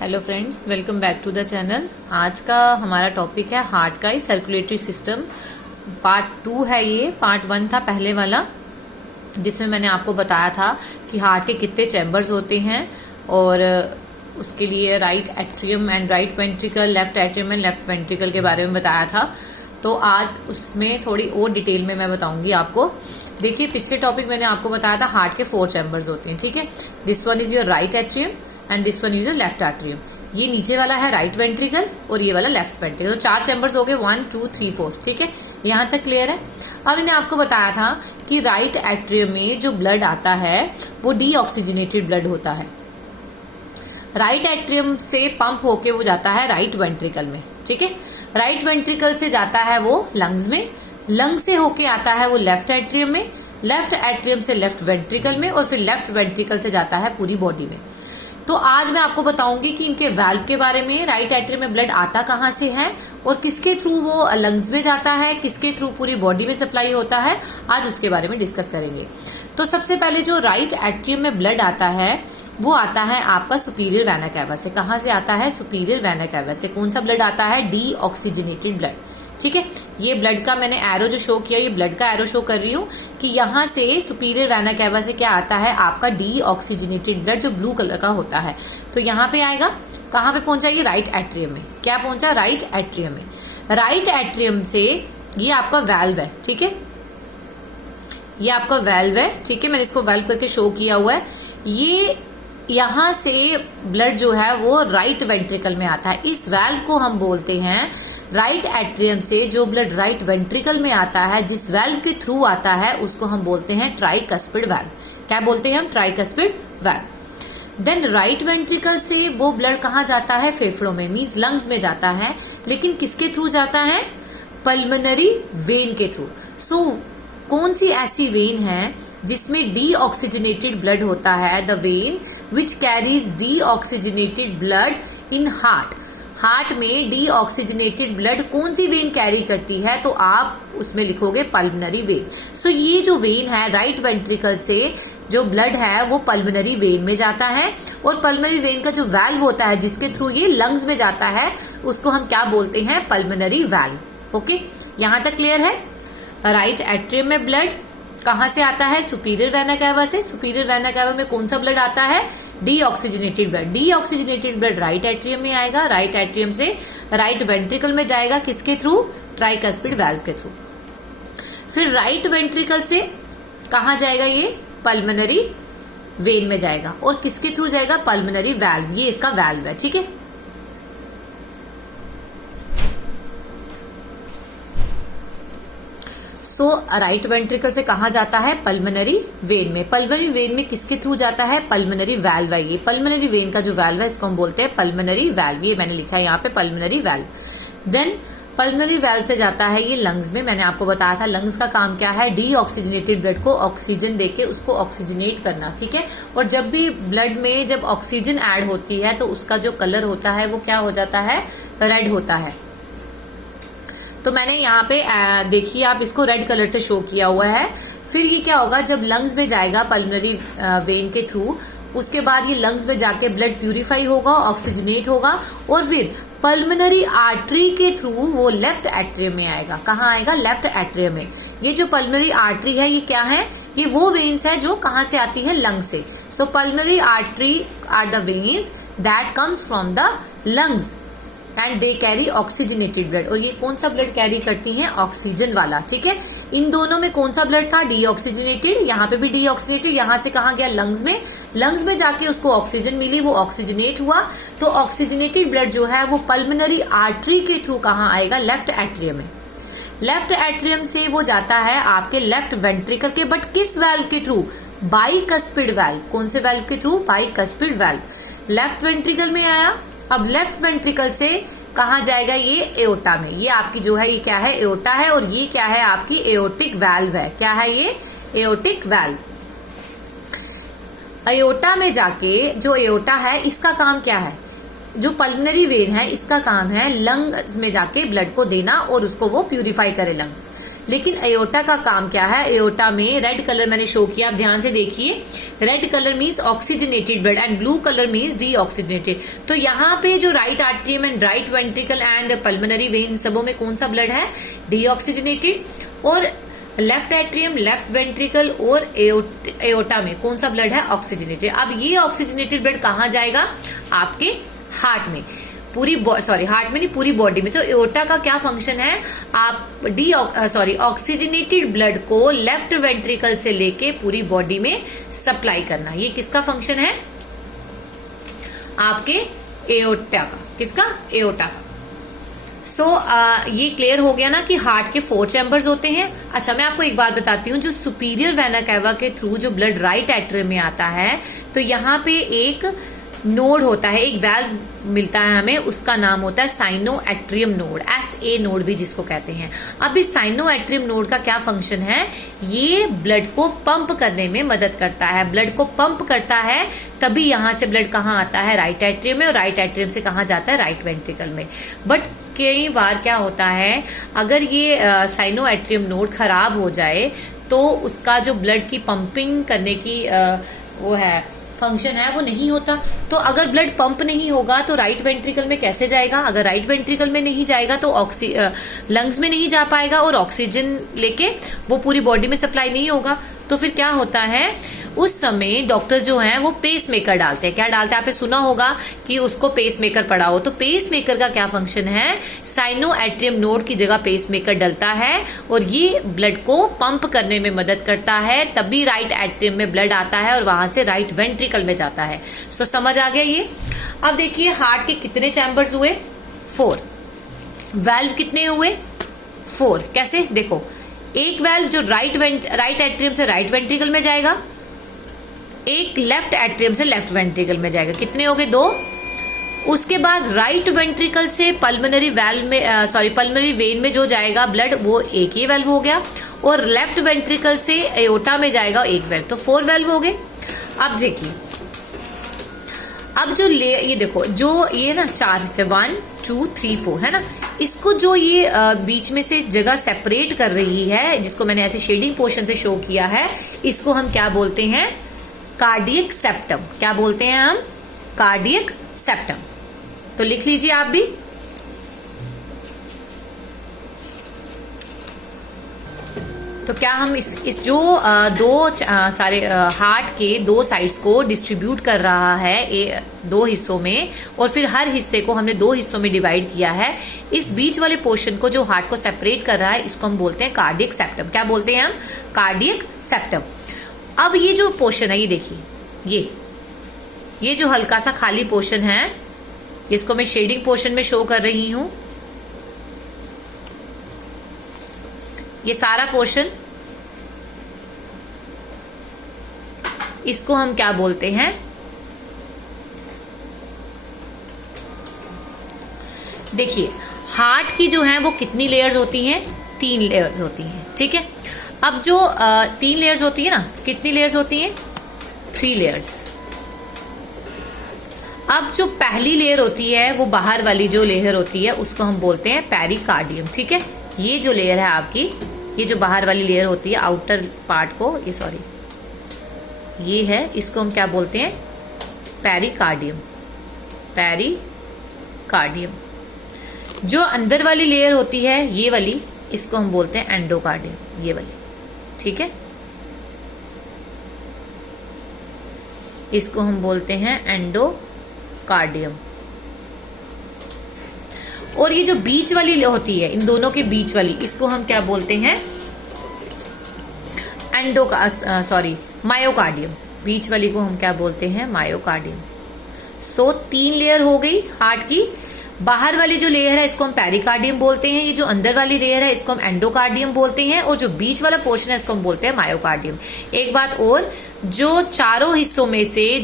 Hello friends, welcome back to the channel. आज का हमारा टॉपिक है हार्ट का ही सर्कुलेटरी सिस्टम। पार्ट 2 है ये। पार्ट 1 था पहले वाला, जिसमें मैंने आपको बताया था कि हार्ट के कितने चैम्बर्स होते हैं और उसके लिए right atrium and right ventricle, left atrium and left ventricle के बारे में बताया था। तो आज उसमें थोड़ी और डिटेल में मैं बताऊंगी आपको। देखिए, पिछले टॉपिक मैंने आपको बताया था हार्ट के 4 चैम्बर्स होते हैं, ठीक है। This one is your right atrium and this one is your left atrium. ये नीचे वाला है राइट वेंट्रिकल और ये वाला लेफ्ट वेंट्रिकल। तो 4 चैम्बर्स हो गए, 1 2 3 4, ठीक है। यहां तक क्लियर है। अब मैंने आपको बताया था कि राइट एट्रियम में जो ब्लड आता है वो डीऑक्सीजनेटेड ब्लड होता है। राइट एट्रियम से पंप होके वो जाता है राइट वेंट्रिकल में, ठीक है। राइट वेंट्रिकल से जाता है वो लंग्स में, लंग से होके आता है वो लेफ्ट एट्रियम में, लेफ्ट एट्रियम से लेफ्ट वेंट्रिकल में और फिर लेफ्ट वेंट्रिकल से जाता है पूरी बॉडी में। तो आज मैं आपको बताऊंगी कि इनके वाल्व के बारे में, राइट एट्रियम में ब्लड आता कहां से है और किसके थ्रू वो लंग्स में जाता है, किसके थ्रू पूरी बॉडी में सप्लाई होता है, आज उसके बारे में डिस्कस करेंगे। तो सबसे पहले जो राइट एट्रियम में ब्लड आता है वो आता है आपका सुपीरियर वेना कैवा से। कहां से आता है? सुपीरियर वेना कैवा से। कौन सा ब्लड आता है? डीऑक्सीजनेटेड ब्लड, ठीक है। ये ब्लड का मैंने एरो जो शो किया, ये ब्लड का एरो शो कर रही हूँ कि यहां से सुपीरियर वेना कैवा से क्या आता है आपका डीऑक्सीजनेटेड ब्लड, जो ब्लू कलर का होता है। तो यहाँ पे आएगा, कहां पे पहुंचा? ये राइट एट्रियम में। क्या पहुंचा? राइट एट्रियम में। राइट एट्रियम से ये आपका वाल्व है, ठीक है। ये आपका वाल्व है, ठीक है। मैंने इसको वाल्व करके शो किया हुआ है। ये यहां से ब्लड जो है वो राइट वेंट्रिकल में आता है। इस वाल्व को हम बोलते हैं, राइट एट्रियम से जो ब्लड राइट वेंट्रिकल में आता है, जिस वाल्व के थ्रू आता है, उसको हम बोलते हैं ट्राइकस्पिड वाल्व। क्या बोलते हैं हम? Tricuspid valve. Then right ventricle से वो ब्लड कहाँ जाता है? फेफड़ों में, मींस लंग्स में जाता है। लेकिन किसके थ्रू जाता है? पल्मोनरी वेन के थ्रू। सो कौन सी ऐसी वेन है जिसमें डीऑक्सीजनेटेड ब्लड होता है? The when which carries deoxygenated blood in heart. Heart में डीऑक्सीजनेटेड ब्लड कौन सी वेन कैरी करती है? तो आप उसमें लिखोगे पल्मोनरी वेन। सो ये जो वेन है राइट वेंट्रिकल से जो ब्लड है वो पल्मोनरी वेन में जाता है और पल्मोनरी वेन का जो वाल्व होता है जिसके थ्रू ये लंग्स में जाता है, उसको हम क्या बोलते हैं? Pulmonary valve. ओके, यहां तक क्लियर है। राइट एट्रियम में ब्लड कहां से आता है? सुपीरियर वेना कैवा से। सुपीरियर वेना कैवा में कौन सा ब्लड आता है? Deoxygenated blood. Deoxygenated blood right atrium में आएगा, राइट एट्रियम से राइट वेंट्रिकल में जाएगा, किसके थ्रू? ट्राइकस्पिड वाल्व के थ्रू। फिर राइट वेंट्रिकल से कहां जाएगा? ये पल्मोनरी वेन में जाएगा और किसके थ्रू जाएगा? Pulmonary valve. ये इसका वाल्व है, ठीक है। तो राइट वेंट्रिकल से कहा जाता है? पल्मोनरी वेन में। पल्मोनरी वेन में किसके थ्रू जाता है? पल्मोनरी वाल्व है। ये पल्मोनरी वेन का जो वाल्व है इसको हम बोलते हैं पल्मोनरी वाल्व। ये मैंने लिखा है यहाँ पे pulmonary valve. Then pulmonary valve से जाता है ये लंग्स में। मैंने आपको बताया था लंग्स का काम क्या है? डीऑक्सीजनेटेड ब्लड को ऑक्सीजन देके उसको ऑक्सीजनेट करना, ठीक है। और जब भी ब्लड में जब ऑक्सीजन ऐड होती है तो उसका जो कलर होता है वो क्या हो जाता है? रेड होता है। तो मैंने यहाँ पे देखिए, आप इसको रेड कलर से शो किया हुआ है। फिर ये क्या होगा? जब लंग्स में जाएगा पल्मोनरी वेन के थ्रू, उसके बाद ये लंग्स में जाके ब्लड प्यूरिफाई होगा, ऑक्सीजनेट होगा और फिर पल्मोनरी आर्टरी के थ्रू वो लेफ्ट एट्रियम में आएगा। कहाँ आएगा? लेफ्ट एट्रियम में। ये जो पल्मोनरी आर्टरी है ये क्या है? ये वो वेन्स है जो कहाँ से आती है? लंग से। So pulmonary artery are the veins that comes from the lungs and they carry oxygenated blood. और ये कौन सा ब्लड कैरी करती हैं? ऑक्सीजन वाला, ठीक है। इन दोनों में कौन सा ब्लड था? डीऑक्सीजनेटेड। यहाँ पे भी डीऑक्सीजनेटेड। यहाँ से कहाँ गया? लंग्स में। लंग्स में जाके उसको ऑक्सीजन मिली, वो ऑक्सीजनेट हुआ। तो ऑक्सीजनेटेड ब्लड जो है वो पल्मोनरी आर्टरी के थ्रू कहाँ आएगा? लेफ्ट एट्रियम में। लेफ्ट एट्रियम से वो जाता है आपके लेफ्ट वेंट्रिकल के, बट किस वाल्व के थ्रू? Bicuspid valve. कौन से वाल्व के through? Bicuspid valve. Left ventricle में आया। अब लेफ्ट वेंट्रिकल से कहा जाएगा? ये एओर्टा में। ये आपकी जो है ये क्या है? एओर्टा है। और ये क्या है? आपकी एओर्टिक वाल्व है। क्या है ये? Aortic valve. एओर्टा में जाके जो एओर्टा है इसका काम क्या है? जो पल्मोनरी वेन है इसका काम है लंग्स में जाके ब्लड को देना और उसको वो प्यूरिफाई करे लंग्स। लेकिन एओर्टा का काम क्या है? एओर्टा में रेड कलर मैंने शो किया, आप ध्यान से देखिए। Red colour means oxygenated blood and blue colour means deoxygenated. तो यहाँ पे जो right atrium and right ventricle and pulmonary vein सबों में कौन सा ब्लड है? डीऑक्सीजनेटेड। और लेफ्ट एट्रियम, लेफ्ट वेंट्रिकल और एओर्टा में कौन सा ब्लड है? ऑक्सीजनेटेड। अब ये ऑक्सीजनेटेड ब्लड कहाँ जाएगा? आपके हार्ट में, हार्ट में नहीं, पूरी बॉडी में। तो एओर्टा का क्या फंक्शन है? आप ऑक्सीजनेटेड ब्लड को लेफ्ट वेंट्रिकल से लेके पूरी बॉडी में सप्लाई करना। ये किसका फंक्शन है? आपके एओर्टा का। किसका? एओर्टा का। ये क्लियर हो गया ना कि हार्ट के 4 चैम्बर्स होते हैं। अच्छा, मैं आपको एक बात बताती हूँ, जो सुपीरियर वेना कैवा के थ्रू जो ब्लड राइट एट्रियम में आता है, तो यहाँ पे एक नोड होता है, एक वेल्व मिलता है हमें, उसका नाम होता है sino atrium node, SA node भी जिसको कहते हैं। अब इस साइनो एट्रियम नोड का क्या फंक्शन है? ये ब्लड को पंप करने में मदद करता है। ब्लड को पंप करता है, तभी यहां से ब्लड कहाँ आता है? राइट एट्रियम में, और राइट एट्रियम से कहाँ जाता है? राइट वेंट्रिकल में। बट कई बार क्या होता है, अगर ये साइनो एट्रियम नोड खराब हो जाए तो उसका जो ब्लड की पंपिंग करने की वो है फंक्शन है, वो नहीं होता। तो अगर ब्लड पंप नहीं होगा तो राइट वेंट्रिकल में कैसे जाएगा? अगर राइट वेंट्रिकल में नहीं जाएगा तो लंग्स में नहीं जा पाएगा, और ऑक्सीजन लेके वो पूरी बॉडी में सप्लाई नहीं होगा। तो फिर क्या होता है, उस समय डॉक्टर जो हैं वो पेस मेकर डालते हैं। क्या डालते हैं? आपने सुना होगा कि उसको पेस मेकर पड़ा हो। तो पेस मेकर का क्या फंक्शन है? साइनो एट्रियम नोड की जगह पेस मेकर डलता है, और ये ब्लड को पंप करने में मदद करता है, तभी राइट एट्रियम में ब्लड आता है और वहां से राइट वेंट्रिकल में जाता है। सो समझ आ गया ये। अब देखिए हार्ट के कितने चैम्बर्स हुए? 4। वेल्व कितने हुए? 4। कैसे? देखो, एक वेल्व जो राइट एट्रियम से राइट वेंट्रिकल में जाएगा, एक लेफ्ट एट्रियम से लेफ्ट वेंट्रिकल में जाएगा। कितने हो गए? 2। उसके बाद राइट वेंट्रिकल से पल्मोनरी वेन में जो जाएगा ब्लड, वो एक ही वेल्व हो गया, और लेफ्ट वेंट्रिकल से एओर्टा में जाएगा एक वेल्व। तो 4 वेल्व हो गए। अब देखिए, अब जो ये देखो, जो ये ना 4 हिस्से 1 2 3 4 है ना, इसको जो ये बीच में से जगह सेपरेट कर रही है, जिसको मैंने ऐसे शेडिंग पोर्शन से शो किया है, इसको हम क्या बोलते हैं? Cardiac septum. क्या बोलते हैं हम? Cardiac septum. तो लिख लीजिए आप भी। तो क्या हम इस जो सारे हार्ट के 2 साइड्स को डिस्ट्रीब्यूट कर रहा है 2 हिस्सों में, और फिर हर हिस्से को हमने 2 हिस्सों में डिवाइड किया है, इस बीच वाले पोर्शन को जो हार्ट को सेपरेट कर रहा है, इसको हम बोलते हैं कार्डियक सेप्टम। क्या बोलते हैं हम? Cardiac septum. अब ये जो पोर्शन है, ये देखिए, ये जो हल्का सा खाली पोर्शन है, इसको मैं शेडिंग पोर्शन में शो कर रही हूं। ये सारा पोर्शन, इसको हम क्या बोलते हैं? देखिए, हार्ट की जो है वो कितनी लेयर्स होती हैं? 3 लेयर्स होती हैं। ठीक है। अब जो 3 लेयर्स होती है ना, कितनी लेयर्स होती हैं? 3 लेयर्स। अब जो पहली लेयर होती है, वो बाहर वाली जो लेयर होती है, उसको हम बोलते हैं पेरिकार्डियम। ठीक है। ये जो लेयर है आपकी, ये जो बाहर वाली लेयर होती है, आउटर पार्ट को, ये है, इसको हम क्या बोलते हैं? पेरिकार्डियम। पेरिकार्डियम। जो अंदर वाली लेयर होती है, ये वाली, इसको हम बोलते हैं एंडोकार्डियम। ये वाली। ठीक है। इसको हम बोलते हैं एंडोकार्डियम। और ये जो बीच वाली होती है, इन दोनों के बीच वाली, इसको हम क्या बोलते हैं? मायोकार्डियम। बीच वाली को हम क्या बोलते हैं? मायोकार्डियम। 3 लेयर हो गई हार्ट की। बाहर वाली जो लेयर है, इसको हम पेरिकार्डियम बोलते हैं। ये जो अंदर वाली लेयर है, इसको हम एंडोकार्डियम बोलते हैं, और जो बीच वाला पोर्शन है, इसको हम बोलते हैं मायोकार्डियम। एक बात और, जो चारों हिस्सों में से ये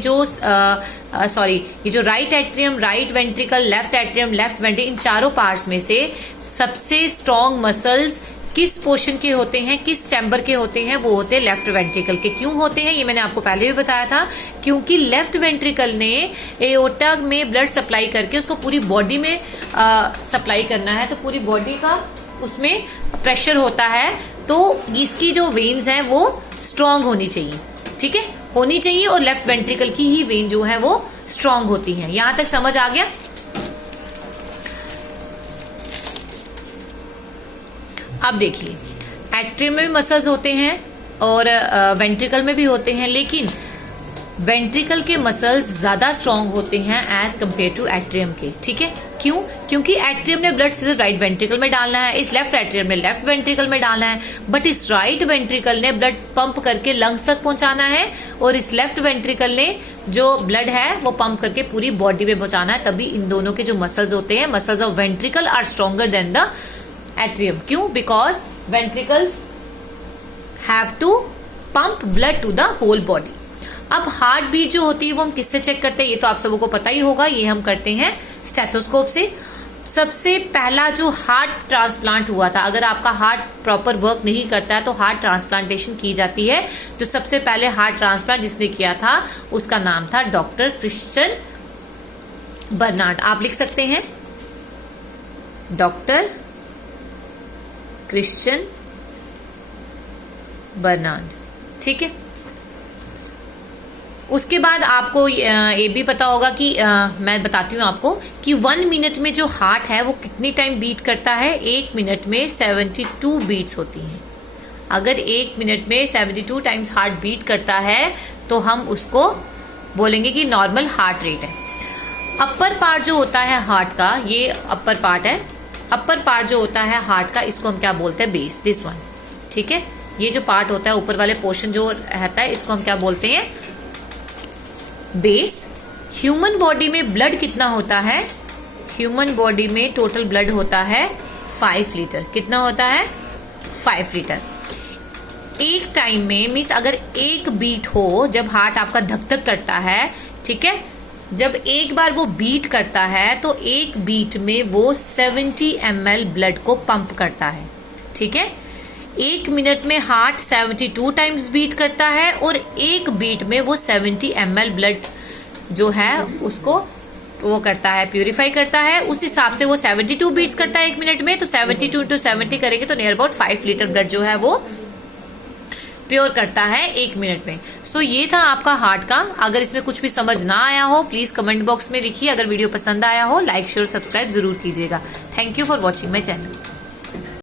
जो right atrium, right ventricle, left atrium, left ventricle, इन चारों पार्ट्स में से सबसे स्ट्रॉन्ग मसल्स किस पोर्शन के होते हैं, किस चैम्बर के होते हैं? वो होते हैं लेफ्ट वेंट्रिकल के। क्यों होते हैं? ये मैंने आपको पहले भी बताया था, क्योंकि लेफ्ट वेंट्रिकल ने एओर्टा में ब्लड सप्लाई करके उसको पूरी बॉडी में सप्लाई करना है। तो पूरी बॉडी का उसमें प्रेशर होता है, तो इसकी जो वेन्स हैं वो स्ट्रांग होनी चाहिए, ठीक है, होनी चाहिए। और लेफ्ट वेंट्रिकल की ही वेन जो है वो स्ट्रांग होती है। यहां तक समझ आ गया? अब देखिए, एट्रियम में भी मसल्स होते हैं और वेंट्रिकल में भी होते हैं, लेकिन वेंट्रिकल के मसल्स ज्यादा स्ट्रांग होते हैं एज कंपेयर टू एट्रियम के, ठीक है। क्यों? क्योंकि एट्रियम ने ब्लड सीधे राइट वेंट्रिकल में डालना है, इस लेफ्ट एट्रियम ने लेफ्ट वेंट्रिकल में डालना है, बट इस राइट वेंट्रिकल ने ब्लड पंप करके लंग्स तक पहुंचाना है, और इस लेफ्ट वेंट्रिकल ने जो ब्लड है वो पंप करके पूरी बॉडी में पहुंचाना है। तभी इन दोनों के जो मसल्स होते हैं, muscles of ventricle are stronger than the atrium. क्यों? Because ventricles have to pump blood to the whole body. अब हार्ट बीट जो होती है वो हम किससे चेक करते हैं? ये तो आप सबको को पता ही होगा, ये हम करते हैं स्टेथोस्कोप से। सबसे पहला जो हार्ट ट्रांसप्लांट हुआ था, अगर आपका हार्ट प्रॉपर वर्क नहीं करता है तो हार्ट ट्रांसप्लांटेशन की जाती है। जो सबसे पहले हार्ट ट्रांसप्लांट जिसने किया था उसका नाम था डॉक्टर क्रिश्चियन बर्नार्ड। आप लिख सकते हैं डॉक्टर क्रिश्चियन बर्नार्ड, ठीक है। उसके बाद आपको ये भी पता होगा कि मैं बताती हूँ आपको कि 1 मिनट में जो हार्ट है वो कितनी टाइम बीट करता है? 1 मिनट में 72 बीट्स होती हैं। अगर 1 मिनट में 72 टाइम्स हार्ट बीट करता है तो हम उसको बोलेंगे कि नॉर्मल हार्ट रेट है। अपर पार्ट जो होता है हार्ट का, ये अपर पार्ट है। अपर पार्ट जो होता है हार्ट का, इसको हम क्या बोलते हैं? बेस, दिस वन, ठीक है। ये जो पार्ट होता है ऊपर वाले पोर्शन जो रहता है, इसको हम क्या बोलते हैं? बेस। ह्यूमन बॉडी में ब्लड कितना होता है? ह्यूमन बॉडी में टोटल ब्लड होता है 5 लीटर। कितना होता है? 5 लीटर। एक टाइम में मीन्स अगर एक बीट हो, जब हार्ट आपका धक धक करता है, ठीक है, जब एक बार वो बीट करता है तो एक बीट में वो 70 ml ब्लड को पंप करता है, ठीक है। 1 मिनट में हार्ट 72 टाइम्स बीट करता है और एक बीट में वो 70 ml ब्लड जो है उसको वो करता है, प्यूरिफाई करता है। उस हिसाब से वो 72 बीट्स करता है 1 मिनट में, तो 72 into 70 करेंगे तो नियर अबाउट 5 लीटर ब्लड जो है वो प्योर करता है 1 मिनट में। सो ये था आपका हार्ट का। अगर इसमें कुछ भी समझ ना आया हो प्लीज कमेंट बॉक्स में लिखिए। अगर वीडियो पसंद आया हो लाइक शेयर सब्सक्राइब जरूर कीजिएगा। Thank you for watching my channel.